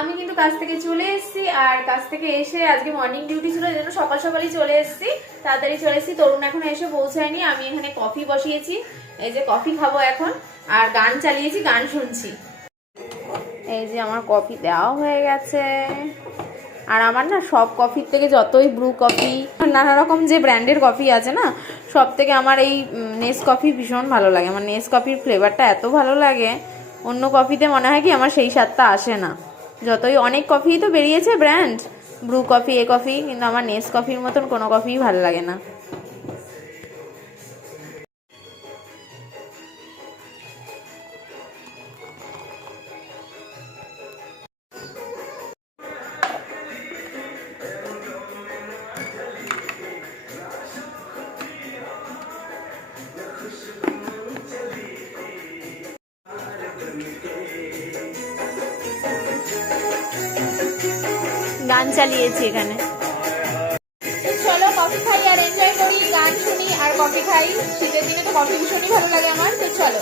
আমি কিন্তু কাজ থেকে চলে এসেছি, আর কাজ থেকে এসে আজকে মর্নিং ডিউটি ছিল, এই জন্য সকাল সকালই চলে এসেছি, তাড়াতাড়ি চলে এসেছি। তরুণ এখন এসে পৌঁছায়নি। আমি এখানে কফি বসিয়েছি, এই যে কফি খাবো এখন, আর গান চালিয়েছি, গান শুনছি। এই যে আমার কফি দেওয়া হয়ে গেছে। আর আমার না সব কফির থেকে, যতই ব্রু কফি, নানা রকম যে ব্র্যান্ডের কফি আছে না, সব থেকে আমার এই নেসকফি ভীষণ ভালো লাগে। আমার নেসকফির ফ্লেভারটা এত ভালো লাগে, অন্য কফিতে মনে হয় কি আমার সেই স্বাদটা আসে না। যতই অনেক কফি তো বেরিয়েছে ব্র্যান্ড, ব্রু কফি, এ কফি, কিন্তু আমার নেসকফির মতন কোনো কফিই ভালো লাগে না। গান চালিয়েছি এখানে। চলো কফি খাই আর এনজয় করি, গান শুনি আর কফি খাই। শীতের দিনে তো কফি ভীষণই ভালো লাগে আমার, তো চলো।